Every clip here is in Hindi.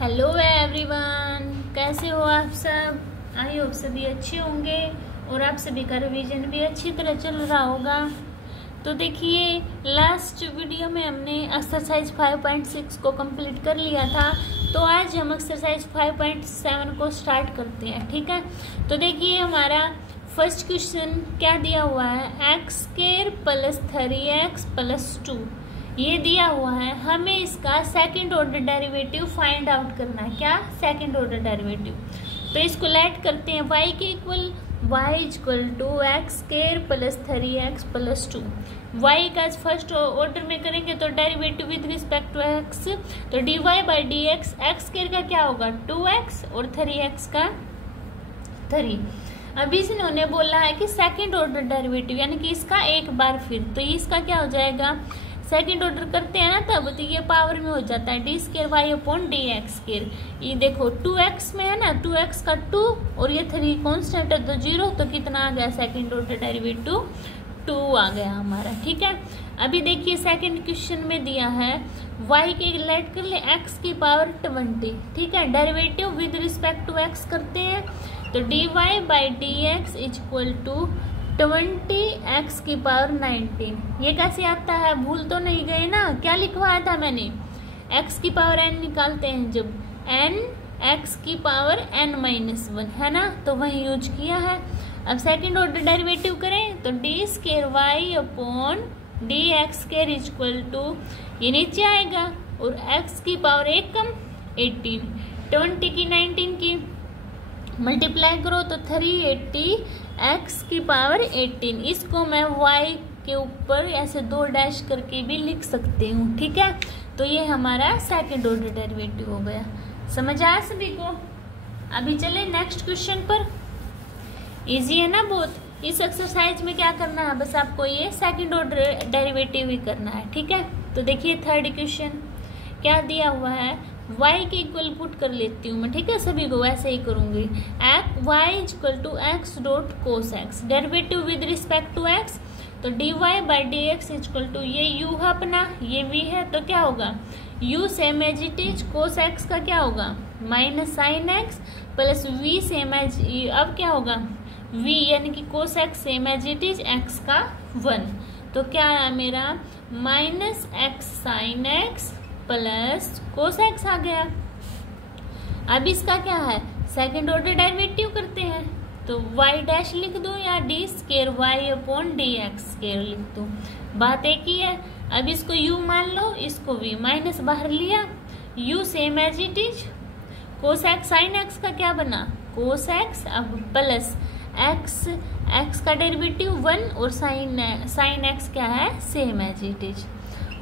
हेलो एवरीवन, कैसे हो आप सब। आई होप सभी अच्छे होंगे और आप सभी का रिवीजन भी अच्छी तरह चल रहा होगा। तो देखिए, लास्ट वीडियो में हमने एक्सरसाइज 5.6 को कंप्लीट कर लिया था। तो आज हम एक्सरसाइज 5.7 को स्टार्ट करते हैं, ठीक है। तो देखिए, हमारा फर्स्ट क्वेश्चन क्या दिया हुआ है, x square plus 3x plus 2 ये दिया हुआ है। हमें इसका second order derivative find out करना है। क्या? Second order derivative. तो इसको लेट करते हैं, y के equal y equal to x square plus 3x plus 2। y का फर्स्ट ऑर्डर में करेंगे तो derivative with respect to x, तो dy by d x, x square का क्या होगा 2x और 3x का 3। अभी इन्होंने बोला है कि सेकंड ऑर्डर डेरिवेटिव यानी कि इसका एक बार फिर, तो इसका क्या हो जाएगा, सेकंड ऑर्डर करते हैं ना तब, तो ये पावर में हो जाता है d square y upon d x square. ये देखो 2x में है ना, 2x का 2 और ये 3 कॉन्स्टेंट है तो 0, तो कितना आ गया सेकंड ऑर्डर डेरिवेटिव 2 आ गया हमारा, ठीक है। अभी देखिए सेकंड क्वेश्चन में दिया है y के लेट कर ले x की पावर 20, ठीक है। Derivative with respect to x करते हैं तो dy by d x equal to 20x की पावर 19। ये कैसे आता है, भूल तो नहीं गए ना, क्या लिखवाया था मैंने, x की पावर n निकालते हैं जब n x की पावर n-1 है ना, तो वही यूज किया है। अब सेकंड ऑर्डर डेरिवेटिव करें तो d square y upon d x square equal to, ये नीचे आएगा और x की पावर 1 कम 18, 20 की 19 की मल्टीप्लाई करो तो 380 x की पावर 18। इसको मैं y के ऊपर ऐसे 2 डैश करके भी लिख सकती हूँ, ठीक है। तो ये हमारा सेकंड ऑर्डर डेरिवेटिव हो गया। समझ आया सभी को। अभी चले नेक्स्ट क्वेश्चन पर। इजी है ना बहुत। इस एक्सरसाइज में क्या करना है, बस आपको ये सेकंड ऑर्डर डेरिवेटिव ही करना है, ठीक है। तो देखिए थर्ड क्वेश्चन क्या दिया हुआ है, y के इक्वल पुट कर लेती हूँ मैं, ठीक है। सभी को वैसे ही करूंगी। y equal to x dot cos x, derivative with respect to x, तो dy by d x equal to, ये u है अपना, ये v है, तो क्या होगा u same as it is, cos x का क्या होगा minus sine x plus v same as, अब क्या होगा v यानी कि cos x same as it is x का 1, तो क्या है मेरा minus x sine x plus cos x आ गया। अब इसका क्या है, सेकंड ऑर्डर डेरिवेटिव करते हैं तो y डैश लिख दूं या d square y upon d x square लिख दूं, बात एक ही है। अब इसको u मान लो, इसको v, माइनस बाहर लिया, u same as it is, cos x sine x का क्या बना कोस एक्स, अब प्लस x का डेरिवेटिव 1 और साइन एक्स क्या है सेम एज इट इज,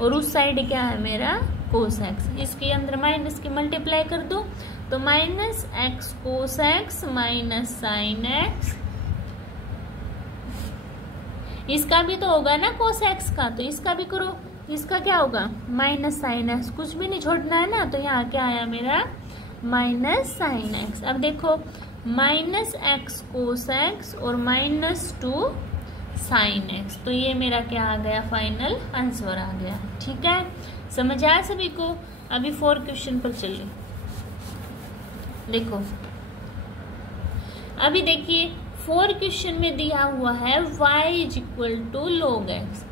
और उस साइड क्या है मेरा कोस एक्स। इसके अंदर माइनस की मल्टीप्लाई कर दो तो minus x cos x minus sine x, इसका भी तो होगा ना कोस एक्स का, तो इसका भी करो। इसका क्या होगा माइनस साइन एक्स, कुछ भी नहीं छोड़ना है ना, तो यहाँ क्या आया मेरा माइनस साइन एक्स। अब देखो माइनस एक्स कोस एक्स और माइनस 2 साइन एक्स, तो ये मेरा क्या आ गया फाइनल आंसर आ गया, ठीक है। समझ आया सभी को। अभी 4 क्वेश्चन पर चलिए। देखो अभी देखिए 4 क्वेश्चन में दिया हुआ है y is equal to log x,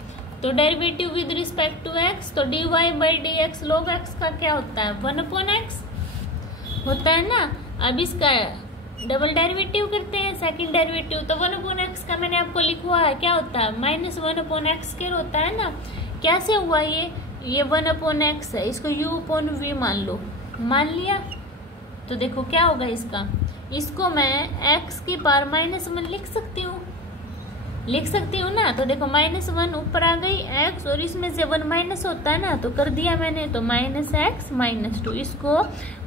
तो derivative with respect to x, तो dy by d x log x का क्या होता है 1 अपॉन x होता है ना। अब इसका डबल डेरिवेटिव करते हैं, सेकंड डेरिवेटिव, तो 1 अपॉन एक्स का मैंने आपको लिखवा है क्या होता है माइनस 1 अपॉन एक्स स्क्वायर होता है ना। कैसे हुआ ये 1 अपॉन एक्स है, इसको u अपॉन v मान लो, मान लिया, तो देखो क्या होगा इसको मैं x की पावर -1 लिख सकती हूँ ना। तो देखो -1 ऊपर आ गई x और इसमें से 1 माइनस होता है ना, तो कर दिया मैंने, तो माइनस एक्स माइनस 2, इसको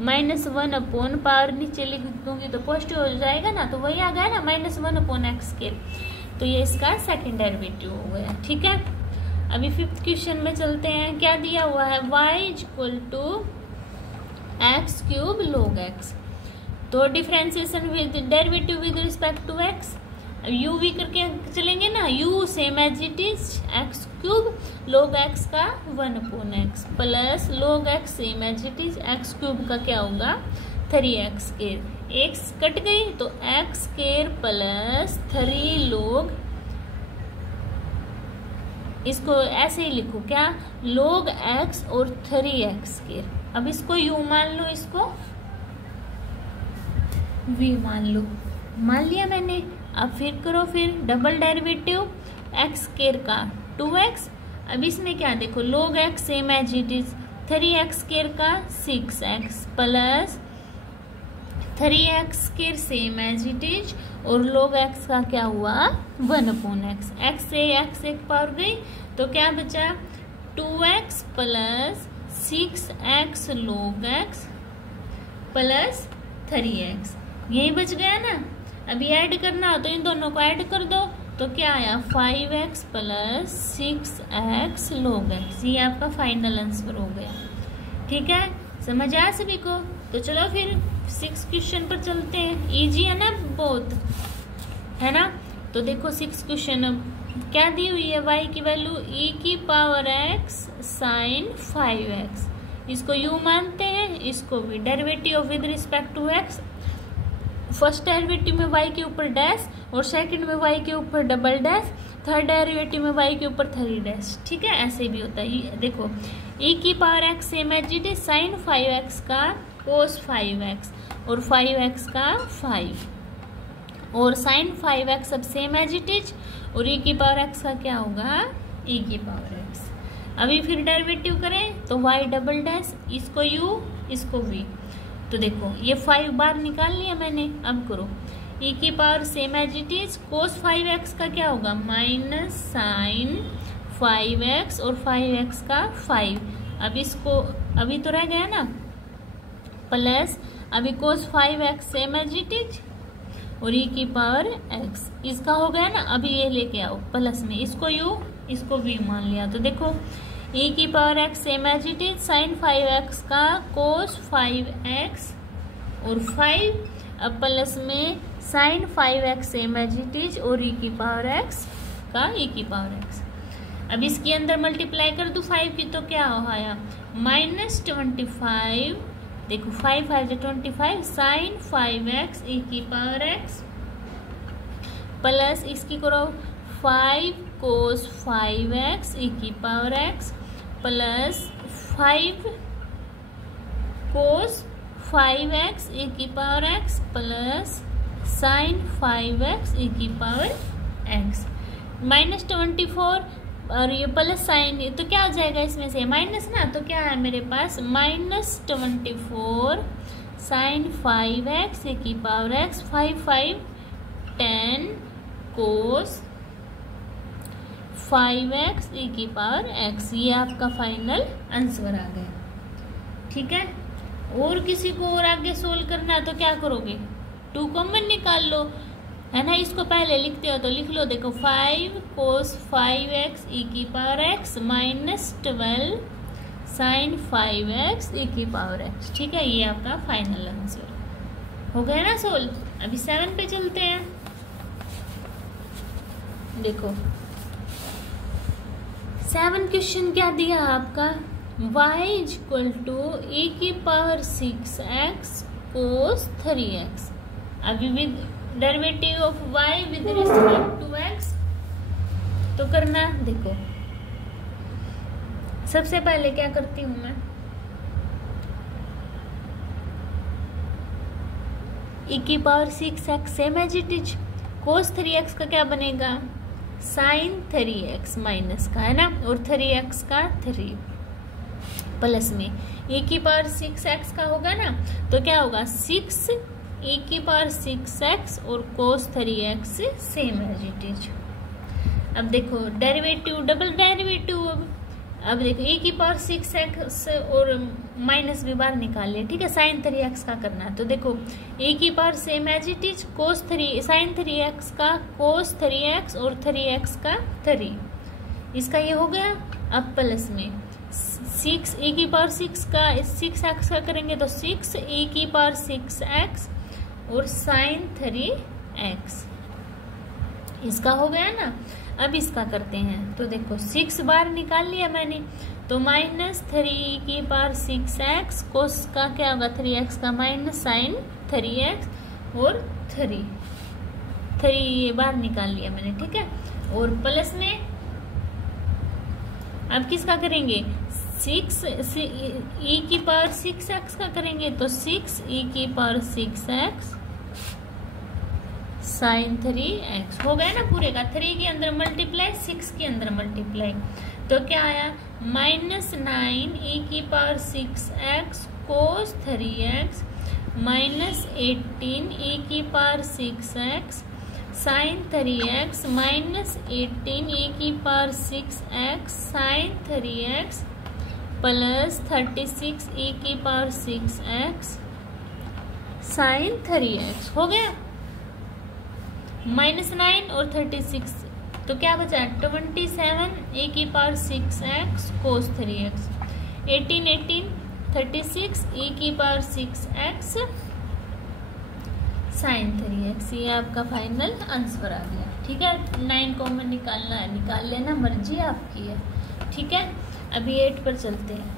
-1 अपॉन पावर नीचे लिख दूंगी तो पॉजिटिव हो जाएगा ना, तो वही आ गया ना -1 अपॉन एक्स के, तो ये इसका सेकंड डेरिवेटिव हो गया, ठीक है। अभी 5th क्वेश्चन में चलते हैं। क्या दिया हुआ है y equal to x cube log x, तो differentiation with derivative with respect to x, अब यू वी करके चलेंगे ना, u same as it is x cube log x का 1/x plus log x same as it is x cube का क्या होगा 3x स्क्वायर, x कट गई तो x स्क्वायर प्लस 3 log, इसको ऐसे ही लिखो क्या log x और 3x स्क्वायर। अब इसको u मान लो, इसको v मान लो, मान लिया मैंने। अब फिर करो, फिर डबल डेरिवेटिव एक्स स्क्वायर का 2x। अब इसमें क्या देखो log x same as it is 3x square का 6x plus 3x square same as it is और log x का क्या हुआ 1/x। x से x एक पावर गई तो क्या बचा 2x plus 6x log x plus 3x, यही बच गया ना। अभी ऐड करना हो तो इन दोनों को ऐड कर दो तो क्या आया 5x plus 6x log x, ये आपका फाइनल आंसर हो गया। ठीक है, समझ आया सभी को? तो चलो फिर 6 क्वेश्चन पर चलते हैं, इजी है ना बहुत, है ना। तो देखो 6 क्वेश्चन अब क्या दी हुई है, y की वैल्यू e की पावर x साइन 5x, इसको u मानते हैं, इसको भी derivative with respect to x, first derivative में y के ऊपर डैश और सेकंड में y के ऊपर डबल डैश, थर्ड डेरिवेटिव में y के ऊपर 3 डैश। ठीक है, ऐसे भी होता है। देखो e की power x same as it is sine 5x का कोस 5x और 5x का 5 और साइन 5x अब सेम एज इट इज और e की पावर x का क्या होगा e की पावर x। अभी फिर डेरिवेटिव करें तो y डबल डैश, इसको u इसको v, तो देखो ये 5 बार निकाल लिया मैंने। अब करो e की power same as it is cos 5x का क्या होगा माइनस साइन 5x और 5x का 5। अब इसको अभी तो रह गया ना प्लस, अभी cos 5x same as it is और e की पावर x, इसका हो गया ना। अभी ये लेके आओ प्लस में, इसको u इसको v मान लिया। तो देखो e की power x same as it is sine 5x का कोस 5x और 5, अब प्लस में sine 5x same as it is और e की पावर x का e की पावर x। अब इसके अंदर मल्टीप्लाई कर दो 5 की तो क्या आया माइनस 25, देखो 5 5 25 साइन 5x e की पावर x प्लस इसकी करो 5 कोस 5x e की power x plus 5 cos 5x e की power x plus sign 5x e की पावर x माइनस 24 और ये प्लस साइन, तो क्या आ जाएगा इसमें से माइनस ना, तो क्या है मेरे पास माइनस 24 साइन 5x e की पावर x 5 5 10 कोस 5x e की पावर x, ये आपका फाइनल आंसर आ गया। ठीक है, और किसी को और आगे सोल्व करना है तो क्या करोगे 2 कॉमन निकाल लो, है ना। इसको पहले लिखते हो तो लिख लो, देखो 5 कोस 5x e की power x minus 12 sine 5x e की पावर x। ठीक है, ये आपका फाइनल आंसर हो गया ना सोल्व। अभी 7 पे चलते हैं। देखो 7 क्वेश्चन क्या दिया आपका, y is equal to e की पावर 6x कोस 3x। अभी with derivative of y with respect to x तो करना, देखो सबसे पहले क्या करती हूं मैं, e की power 6x same as it is, cos 3x का क्या बनेगा साइन 3x माइनस का, है ना, और 3x का 3 प्लस में e की पावर 6x का होगा ना, तो क्या होगा 6 e की पावर 6x और cos 3x same as it is. अब देखो डेरिवेटिव डबल डेरिवेटिव, अब देखो e की पावर 6x और माइनस भी बाहर निकाल लिया। ठीक है, साइन 3x का करना है तो देखो e की power same as it is cos 3 sine 3x का कोस 3x और 3x का 3, इसका ये हो गया। अब प्लस में 6 e की पावर 6 का 6x का करेंगे तो 6 e की पावर 6x और साइन 3x, इसका हो गया ना। अब इसका करते हैं। तो देखो 6 बार निकाल लिया मैंने, तो -3e⁻6x कोस का क्या होगा 3x का माइनस साइन 3x और 3 बार निकाल लिया मैंने, ठीक है। और प्लस में अब किसका करेंगे 6e⁻6x का करेंगे, तो 6e⁻6x साइन 3x हो गया ना पूरे का। 3 के अंदर मल्टीप्लाई 6 के अंदर मल्टीप्लाई, तो क्या आया -9e⁻6x cos 3x minus 18e⁻6x sine 3x minus 18e⁻6x sine 3x plus 36e⁻6x sine 3x हो गया। -9 और 36, तो क्या बचा 27e⁻6x कोस 3x 18 36e⁻6x साइन 3x। ये आपका फाइनल आंसर आ गया, ठीक है। 9 कॉमन निकालना है, निकाल लेना, मर्जी आपकी है, ठीक है। अभी 8 पर चलते हैं।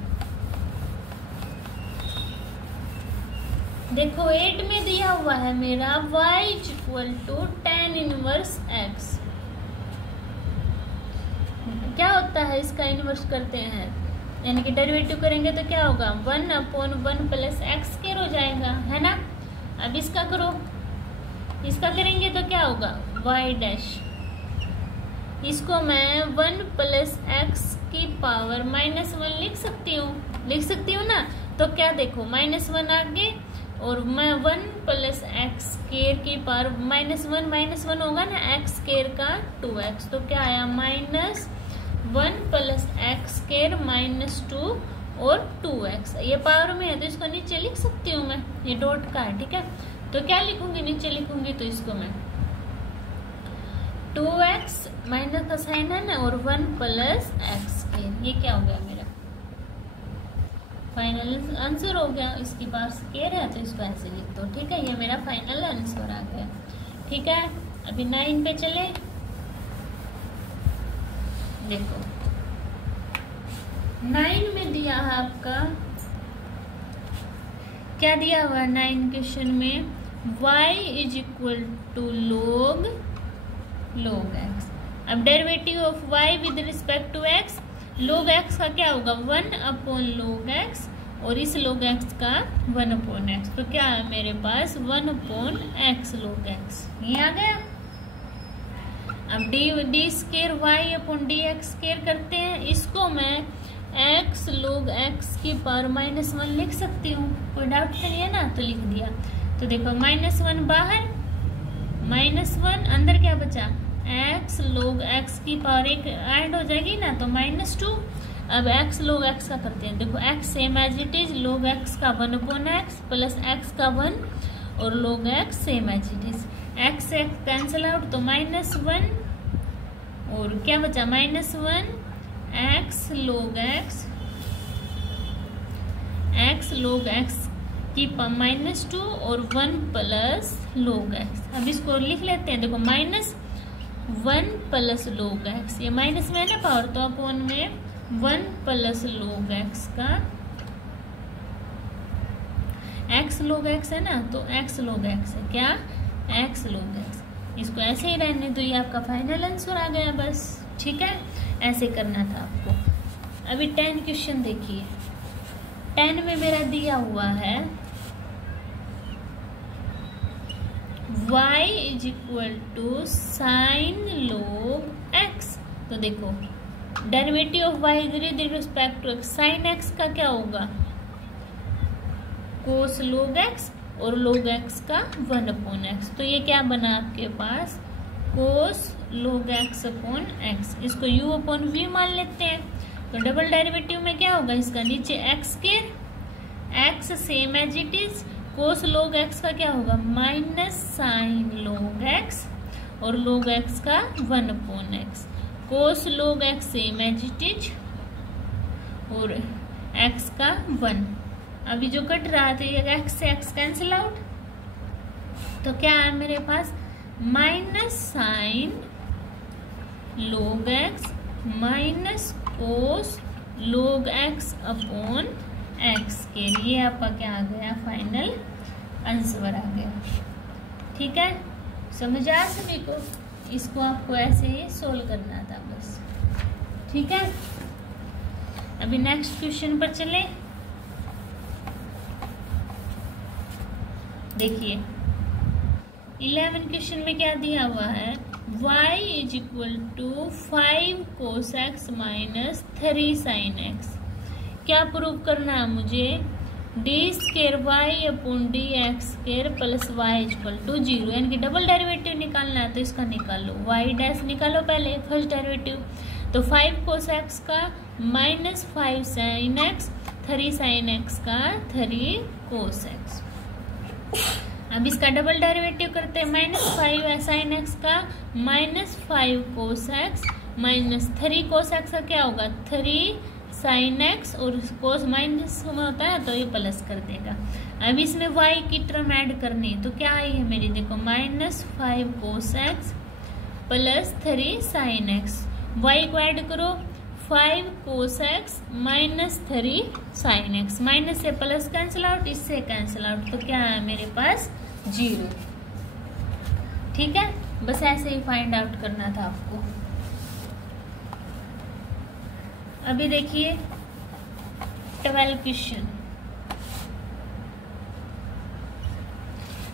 देखो 8 में दिया हुआ है मेरा y = tan इनवर्स x। क्या होता है इसका इनवर्स करते हैं, यानी कि डेरिवेटिव करेंगे तो क्या होगा 1/1 प्लस x स्क्वायर हो जाएगा, है ना। अब इसका करो, इसका करेंगे तो क्या होगा y डैश, इसको मैं 1 प्लस x की पावर -1 लिख सकती हूँ ना। तो क्या देखो -1 आगे और मैं 1 प्लस एक्स स्क्वायर की पावर -1 होगा ना, x स्क्वायर का 2x, तो क्या आया -1 प्लस एक्स स्क्वायर -2 और 2x। ये पावर में है तो इसको नीचे लिख सकती हूँ मैं, ये डॉट का है, ठीक है। तो क्या लिखूंगी, नीचे लिखूंगी तो इसको मैं 2x माइनस का साइन है ना और 1 प्लस एक्स स्क्वायर, ये क्या हो गया मेरा फाइनल आंसर हो गया। इसकी पावर स्क्वायर है तो इसको ऐसे लिख दो, ठीक है। ये मेरा फाइनल आंसर आ गया, ठीक है। अभी 9 पे चले। देखो 9 में दिया है आपका, क्या दिया हुआ 9 क्वेश्चन में y = log x। अब derivative of y with respect to x, log x का क्या होगा 1/log x और इस log x का 1/x, तो क्या है मेरे पास 1/x log x, ये आ गया। अब डी स्क्वायर y/dx स्क्वायर करते हैं, इसको मैं x log x की पावर -1 लिख सकती हूँ, कोई डाउट नहीं है ना, तो लिख दिया। तो देखो -1 बाहर, -1 अंदर, क्या बचा x log x की पावर एक ऐड हो जाएगी ना, तो -2। अब x log x का करते हैं। देखो x same as it is, log x का 1/x प्लस x का 1 और log x same as it is, x से कैंसिल आउट तो -1 और क्या बचा -1 x log x की -2 और 1 प्लस log x। अब इसको लिख लेते हैं। देखो -1 प्लस log x, ये माइनस में है ना पावर, तो अपॉन में 1 प्लस log x का x log x है ना, तो x log x है, क्या x log x। इसको ऐसे ही रहने दो, ये आपका फाइनल आंसर आ गया बस, ठीक है। ऐसे करना था आपको। अभी 10 क्वेश्चन देखिए। 10 में मेरा दिया हुआ है y = sin log x। तो देखो derivative of y with respect to x, sin x का क्या होगा cos log x और log x का 1/x, तो ये क्या बना आपके पास cos log x/x। इसको u/v मान लेते हैं, तो डबल डेरिवेटिव में क्या होगा इसका, नीचे x square, x same as it is, cos log x का क्या होगा -sin log x और log x का 1/x, cos log x same as it is और x का 1। अभी जो कट रहा था ये x से x कैंसिल आउट, तो क्या है मेरे पास -sin log x minus cos log x upon x के लिए आपका क्या आ गया, फाइनल आंसर आ गया। ठीक है, समझ आया सभी को? इसको आपको ऐसे ही सोल्व करना था बस। ठीक है, अभी नेक्स्ट क्वेश्चन पर चलें। देखिए 11 क्वेश्चन में क्या दिया हुआ है, y is equal to 5 cos x minus 3 sin x। क्या प्रूव करना है मुझे, d square y upon d x square plus y equal to 0, यानी कि डबल डेरिवेटिव निकालना है। तो इसका निकालो, वाई डैश निकालो पहले फर्स्ट डेरिवेटिव। तो 5 cos x का minus 5 sin x, 3 sin x का 3 cos x। अब इसका डबल डेरिवेटिव करते हैं, माइनस 5 sin x का minus 5 cos x minus 3 cos x का क्या होगा, 3 sin x, और cos माइनस में होता है तो ये प्लस कर देगा। अब इसमें y की टर्म ऐड करनी, तो क्या आई है मेरी, देखो minus 5 cos x plus 3 sin x। y को ऐड करो, 5 cos x minus 3 sin x, minus से प्लस कैंसिल आउट, इससे कैंसिल आउट, तो क्या है मेरे पास 0। ठीक है, बस ऐसे ही फाइंड आउट करना था आपको। अभी देखिए 12 क्वेश्चन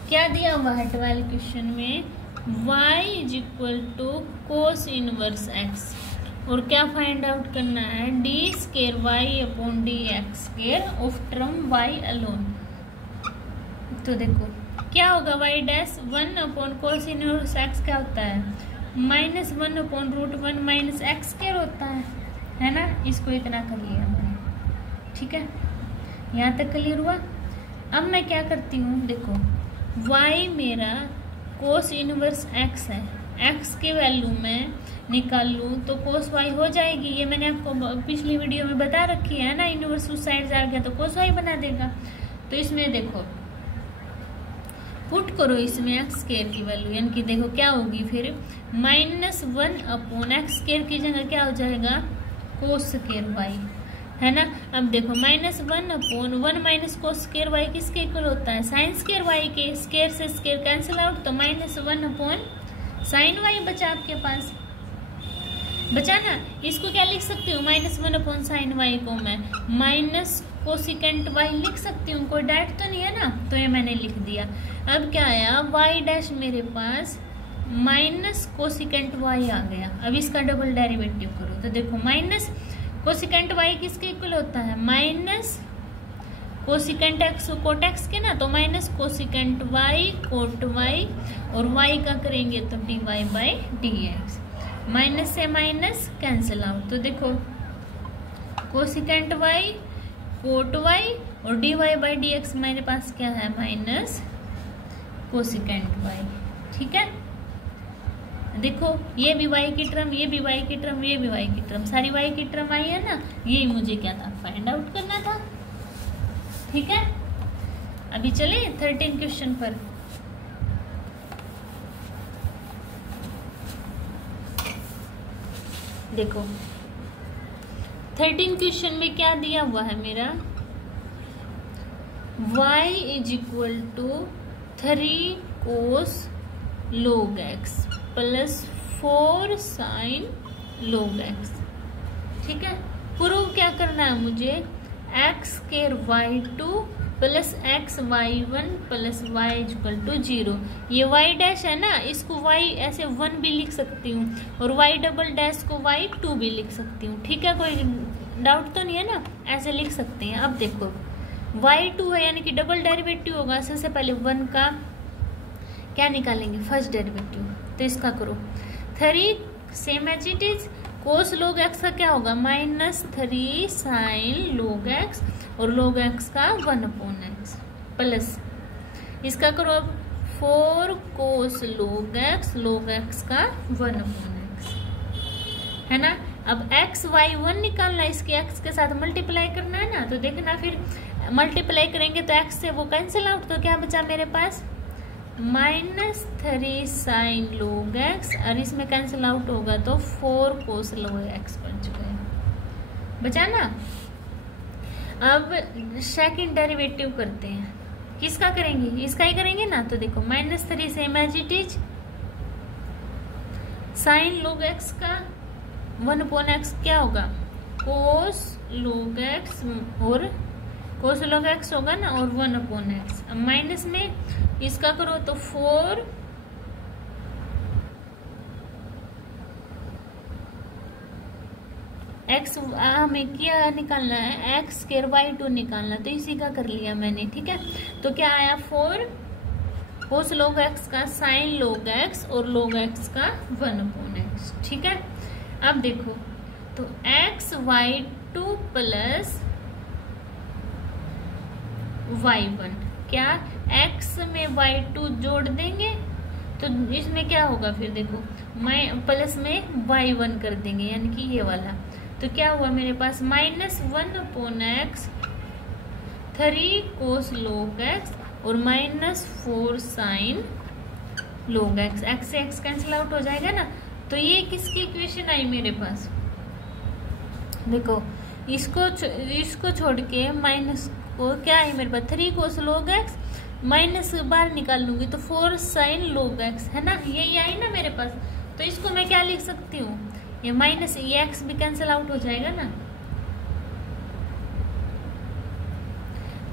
क्या दिया हुआ है 12 क्वेश्चन में, y is equal to cos inverse x, और क्या फाइंड आउट करना है, d square y upon d x square of term y alone. तो देखो क्या होगा, y dash 1 upon cos inverse x क्या होता है, minus 1 upon root 1 minus x square होता है ना। इसको इतना कर लिया मैंने। ठीक है, यहाँ तक क्लियर हुआ। अब मैं क्या करती हूँ, देखो y मेरा कोस इनवर्स x है, x की वैल्यू में निकाल लूँ तो कोस y हो जाएगी। ये मैंने आपको पिछली वीडियो में बता रखी है ना, इनवर्स उस साइड से आ गया तो कोस y बना देगा। तो इसमें देखो पुट करो इसमें एक्स स्केयर की वैल्यू, यानी कि देखो क्या होगी फिर, माइनस 1 अपॉन एक्स स्केयर की जगह क्या हो जाएगा, कोस स्केयर वाई, है ना। अब देखो minus 1 upon 1 minus cos square y किसके इक्वल होता है, साइन स्केयर वाई के। स्केयर से स्केयर कैंसिल आउट, तो माइनस 1 अपॉन साइन वाई बचा आपके पास, बचा ना। इसको क्या लिख सकती हूँ, माइनस 1 अपॉन साइन वाई को मैं माइनस कोसिकेंट वाई लिख सकती हूँ, कोई डाइट तो नहीं है ना, तो ये मैंने लिख दिया। अब क्या आया, वाई डैश मेरे पास माइनस कोसिकेंट वाई आ गया। अब इसका डबल डेरिवेटिव करो, तो देखो माइनस कोसिकेंट वाई किसके इक्वल होता है, minus cosecant x cot x के ना, तो minus cosecant y cot y, और वाई का करेंगे तो d y by d x, minus से माइनस कैंसिल आउट। तो देखो कोसिकेंट वाई कोट वाई और d y by d x मेरे पास क्या है, माइनस कोसिकेंट वाई। ठीक है, देखो ये भी y की टर्म, ये भी y की टर्म, ये भी y की टर्म, सारी y की टर्म आई है ना। यही मुझे क्या था, फाइंड आउट करना था। ठीक है, अभी चले 13 क्वेश्चन पर। देखो 13 क्वेश्चन में क्या दिया हुआ है मेरा, y is equal to 3 cos log x plus 4 sine log x। ठीक है, प्रूव क्या करना है मुझे, x square y2 plus x y1 plus y equal to 0। ये y डैश है ना, इसको y ऐसे 1 भी लिख सकती हूँ, और y डबल डैश को y2 भी लिख सकती हूँ। ठीक है, कोई डाउट तो नहीं है ना, ऐसे लिख सकते हैं। अब देखो y2 है, यानी कि डबल डेरिवेटिव होगा, सबसे पहले 1 का क्या निकालेंगे, फर्स्ट डेरिवेटिव। तो इसका करो 3 same as it is, cos log x का क्या होगा, माइनस 3 साइन log x, और log x का 1 अपॉन x, प्लस इसका करो अब 4 कोस log x का 1 अपॉन x, है ना। अब x y 1 निकालना, इसके x के साथ मल्टीप्लाई करना है ना। तो देखना फिर मल्टीप्लाई करेंगे तो x से वो कैंसिल आउट, तो क्या बचा मेरे पास -3 साइन log x, और इसमें कैंसिल आउट होगा तो 4 cos log x बच गया, बचा ना। अब सेकंड डेरिवेटिव करते हैं, किसका करेंगे, इसका ही करेंगे ना। तो देखो -3 same as it is, sine log x का 1/x क्या होगा, cos log x, और cos log x होगा ना, और 1/x। अब माइनस में इसका करो तो 4 x, हमें क्या निकालना है, x² y2 निकालना, तो इसी का कर लिया मैंने, ठीक है। तो क्या आया 4 cos log x का sin log x और log x का 1/x, ठीक है। अब देखो तो xy2 प्लस y1, क्या x में y2 जोड़ देंगे तो इसमें क्या होगा, फिर देखो मैं प्लस में y1 कर देंगे, यानी कि ये वाला। तो क्या हुआ मेरे पास -1/x 3 cos log x और -4 sin log x, x से x कैंसिल आउट हो जाएगा ना। तो ये किसकी इक्वेशन आई मेरे पास, देखो इसको छोड़ के माइनस को क्या है मेरे पास 3 cos log x, माइनस बाहर निकाल लूंगी तो 4 sin log x है ना, यही आई ना मेरे पास। तो इसको मैं क्या लिख सकती हूँ, ये माइनस ये x भी कैंसिल आउट हो जाएगा ना,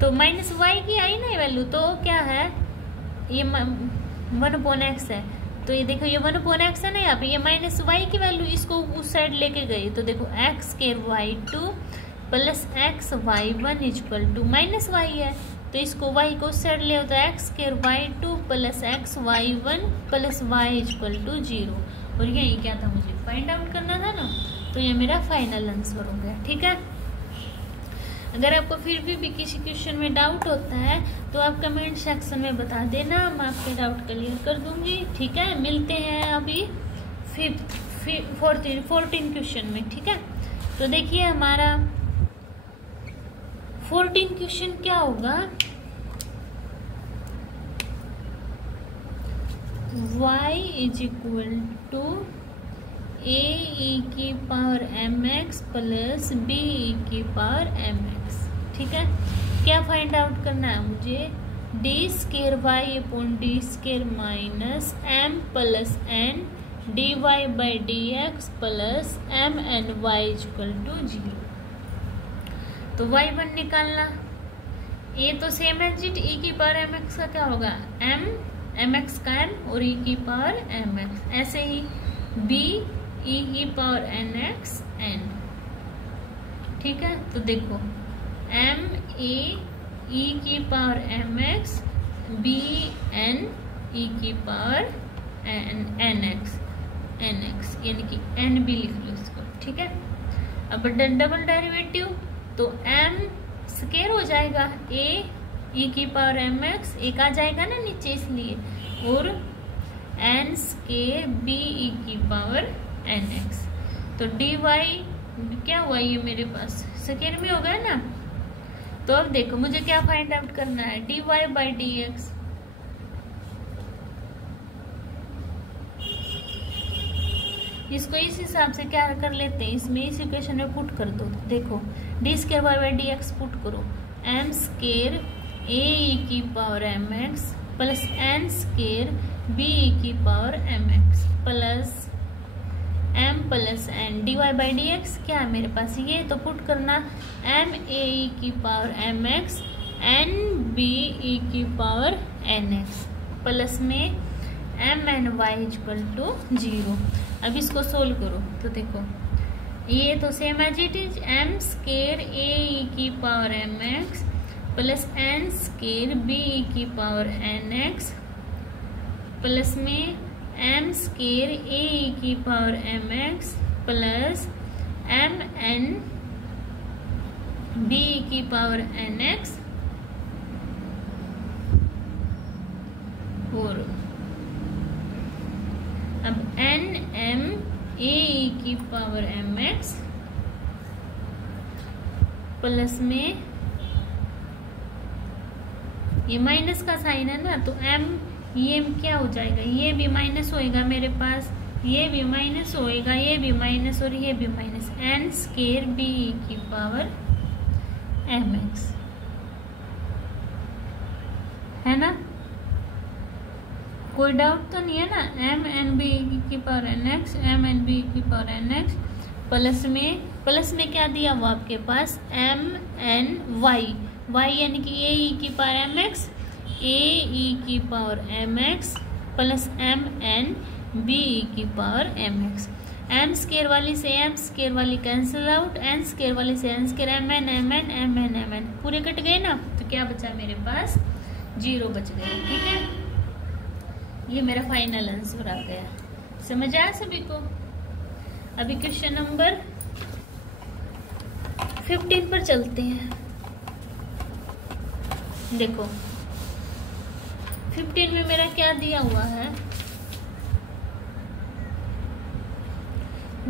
तो -y की आई ना वैल्यू, तो क्या है ये 1/x है। तो ये देखो ये 1/x है ना यहाँ पे, ये -y की वैल्यू इसको उस साइड लेके गई, तो देखो x² y2 plus xy1 equal to -y है, तो इसको y को उस साइड ले होता है x² y2 plus xy1 plus y equal to 0। और यही क्या था, मुझे फाइंड आउट करना था ना, तो ये मेरा फाइनल आंसर हो गया, ठीक है। अगर आपको फिर भी किसी क्वेश्चन में डाउट होता है तो आप कमेंट सेक्शन में बता देना, मैं आपके डाउट क्लियर कर दूंगी, ठीक है। मिलते हैं अभी 14 क्वेश्चन में, ठीक है। तो देखिए हमारा 14 क्वेश्चन क्या होगा, y is equal to a e⁻mx plus b e⁻mx, ठीक है। क्या फाइंड आउट करना है मुझे, d² minus m plus n dy/dx plus mny equal to 0। तो y1 निकालना, ये तो सेम है जी, e⁻mx का क्या होगा mx का m और e⁻mx, ऐसे ही b e⁻nx n, ठीक है। तो देखो m a e⁻mx b n e⁻nx यानी कि n भी लिख लो इसको, ठीक है। अब डबल डेरिवेटिव तो m स्क्वायर हो जाएगा, a e⁻mx एक आ जाएगा ना नीचे इसलिए, और n स्क्वायर b e⁻nx। तो dy क्या हुआ, ये मेरे पास स्क्वायर में हो गया ना। तो अब देखो मुझे क्या फाइंड आउट करना है, dy/dx, इसको इस हिसाब से क्या कर लेते हैं, इसमें इस इक्वेशन में पुट कर दो। देखो d²/dx पुट करो, m square a e⁻mx plus n square b e⁻mx plus m plus n dy/dx क्या है मेरे पास, ये तो पुट करना m a e⁻mx n b e⁻nx plus में m n y equal to 0। अब इसको सोल्व करो तो देखो ये तो same as it is, m square a e⁻mx plus n square b e⁻nx plus में m square a e⁻mx plus m n b e⁻nx और अब n m a e⁻mx plus में ये माइनस का साइन है ना, तो m ये क्या हो जाएगा, ये भी माइनस होएगा मेरे पास, ये भी माइनस होएगा, ये भी माइनस और ये भी माइनस, एन स्केयर बी की पावर एम एक्स, है ना, कोई डाउट तो नहीं है ना। एम एन बी की power n x, m n b की पावर एन एक्स, प्लस में क्या दिया हुआ आपके पास, एम एन वाई, वाई यानी कि ए ई की power m x, a e की power m x plus m n b e की power m x. M square वाली से एम स्केयर वाली कैंसिल आउट, एन स्केयर वाली से n square, m n m n m n m n, पूरे कट गए ना, तो क्या बचा मेरे पास, 0 बच गए। ठीक है, ये मेरा फाइनल आंसर आ गया। समझ आया सभी को। अभी क्वेश्चन नंबर 15 पर चलते हैं। देखो 15 में मेरा क्या दिया हुआ है,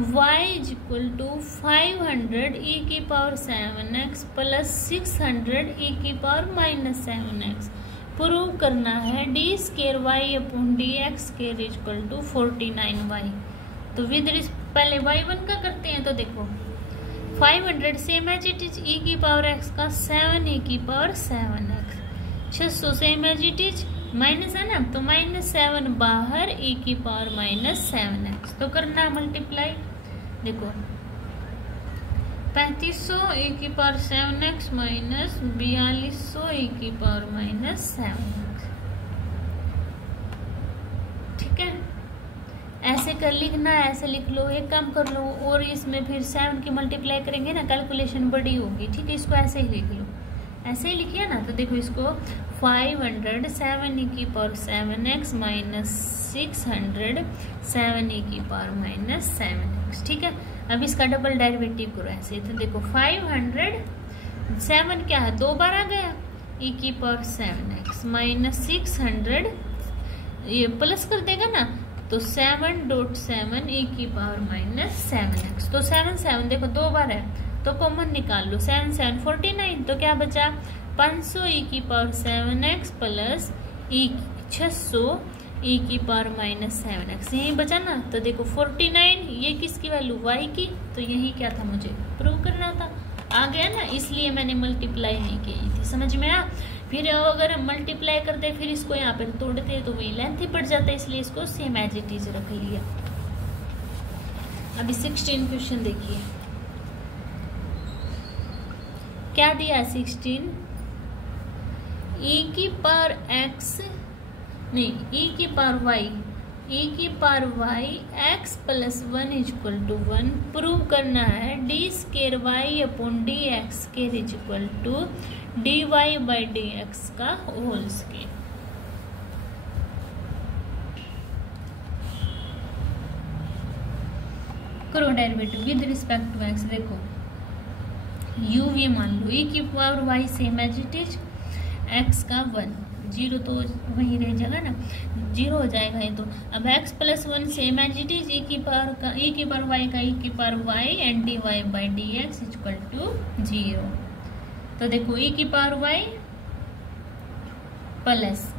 y is equal to 500 e की पावर 7x प्लस 600 e की पावर माइनस 7x। प्रूव करना है d square y upon d x square equal to 49y। तो विद पहले y1 का करते हैं। तो देखो 500 same as it is e की पावर x का 7 e की power 7x, 600 same as it is minus है ना, तो -7 बाहर e की पावर -7x। तो करना मल्टीप्लाई, देखो 3500 e की पावर 7x माइनस 4200 e की पावर -7x। ठीक है, ऐसे कर लिखना, ऐसे लिख लो, एक काम कर लो, और इसमें फिर 7 की मल्टीप्लाई करेंगे ना, कैलकुलेशन बड़ी होगी। ठीक है, इसको ऐसे ही लिख लो, ऐसे ही लिखिए ना। तो देखो इसको 500 7 e की पावर 7x माइनस 600 7 e की पावर -7x। ठीक है, अब इसका डबल डेरिवेटिव करो ऐसे। तो देखो 500 7 क्या है, 2 बार आ गया, e की पावर 7x माइनस 600, ये प्लस कर देगा ना, तो 7.7 e की पावर -7x। तो 7 देखो 2 बार है, तो कॉमन निकाल लो, 7 7 49। तो क्या बचा, 500 e की पावर 7x प्लस 600 e की पावर -7x, यही बचा ना। तो देखो 49, ये किसकी वैल्यू, y की, तो यही क्या था, मुझे प्रूव करना था। आ गया ना, इसलिए मैंने मल्टीप्लाई नहीं की थी। समझ में आया। फिर अगर हम मल्टीप्लाई करते फिर इसको यहाँ पर तोड़ते तो वही लेंथ ही पड़ जाता है, इसलिए इसको सेम एज इट इज रख लिया। अभी 16 क्वेश्चन देखिए क्या दिया है। 16 e की पावर x नहीं, e की पावर y, e की power y x plus 1 equal to 1। Prove करना है d square y upon d x square equal to d y by d x का होल स्केयर। करो derivative with respect to x। देखो u ये मान लो, e की power y same as it is, x का 1, 0 तो वही रह जाएगा ना, 0 हो जाएगा ये। तो अब x plus 1 same as it is, e की पावर y का e की power y and d y by d x equal to 0। तो देखो e की power y plus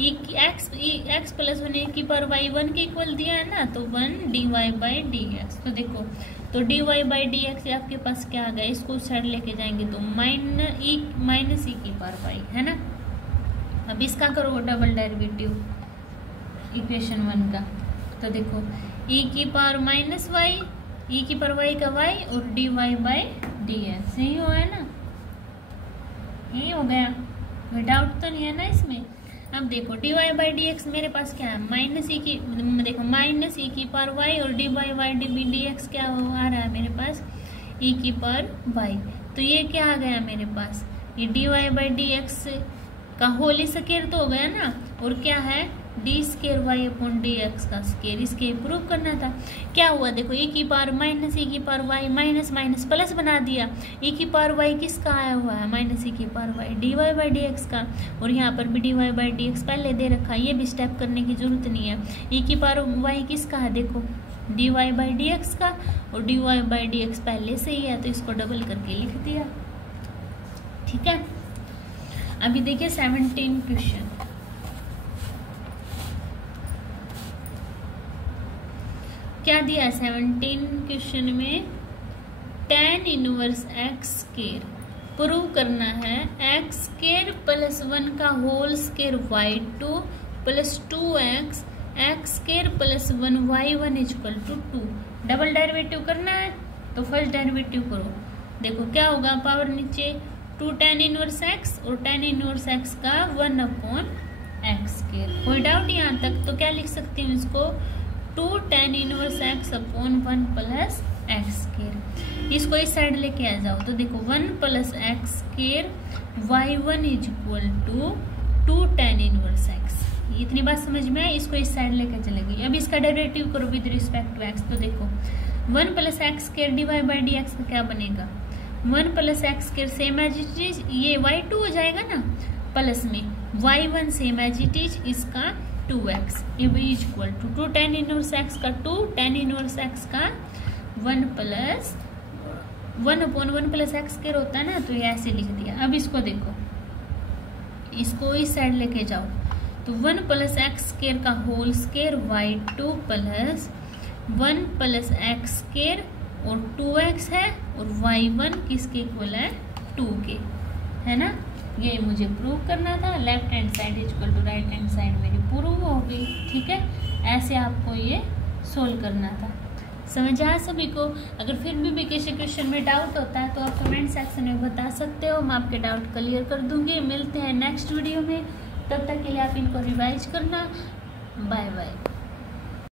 x plus 1 e की पावर y 1 के इक्वल दिया है ना, तो 1 d y by d x. तो देखो तो d y by d x आपके पास क्या आ गया, इसको साइड लेके जाएंगे तो माइनस ई की पावर वाई, है ना। अब इसका करो डबल डेरिवेटिव इक्वेशन 1 का। तो देखो ई की पावर माइनस वाई, ई की पावर वाई का वाई और d y by d x, यही हुआ है ना, यही हो गया, कोई डाउट तो नहीं है ना इसमें। अब देखो d y by d x मेरे पास क्या है, माइनस ई की, देखो माइनस ई की पावर वाई और d y by d x क्या आ रहा है मेरे पास, ई की पावर वाई। तो ये क्या आ गया मेरे पास, ये d y by d x का होल स्क्वायर तो हो गया ना, और क्या है d square y upon d x का स्केयर, इसके प्रूव करना था। क्या हुआ देखो ई की पावर माइनस ई की power y minus minus plus बना दिया, ई की पावर वाई किसका आया हुआ है, माइनस ई की power y d y by d x का, और यहाँ पर भी d y by d x पहले दे रखा है, ये भी स्टेप करने की जरूरत नहीं है। ई की पावर वाई किसका है, देखो d y by d x का, और d y by d x पहले से ही है, तो इसको डबल करके लिख दिया। ठीक है, अभी देखिए 17 क्वेश्चन। क्या दिया 17 क्वेश्चन में? tan inverse x square prove करना है एक्स स्क्वायर प्लस 1 का whole square y2 plus 2x x square plus 1 y1 equal to 2। Double derivative करना है तो फर्स्ट डेरिवेटिव करो। देखो क्या होगा, पावर नीचे 2 tan इनवर्स x और tan इनवर्स x का 1 अपॉन एक्स स्क्वायर। कोई डाउट यहाँ तक? तो क्या लिख सकती हूँ इसको, 2 tan inverse x upon 1 plus x square. इसको इस साइड लेके आ जाओ तो देखो 1 plus x square y1 is equal to 2 tan inverse x। इतनी बात समझ में है? इसको इस साइड लेके चलेगी। अब इसका डेरिवेटिव करो विद रिस्पेक्ट टू x। तो देखो 1 plus x square d y by d x का क्या बनेगा, 1 plus x square same as it is, ये y2 हो जाएगा ना, प्लस में y1 same as it is, इसका 2x is equal to 2 tan inverse x का 2 tan इनवर्स x का 1 plus 1 upon 1 plus x square होता है ना, तो ये ऐसे लिख दिया। अब इसको देखो, इसको इस साइड लेके जाओ तो 1 प्लस एक्स स्क्वायर का whole square y2 plus 1 plus x square और 2x है और y1 किसके इक्वल है, 2 के, है ना। ये मुझे प्रूव करना था। Left hand side equal to right hand side मेरी प्रूव हो गई। ठीक है, ऐसे आपको ये सोल्व करना था। समझ आया सभी को? अगर फिर भी किसी क्वेश्चन में डाउट होता है तो आप कमेंट सेक्शन में बता सकते हो, मैं आपके डाउट क्लियर कर दूंगी। मिलते हैं नेक्स्ट वीडियो में, तब तक के लिए आप इनको रिवाइज करना। Bye bye.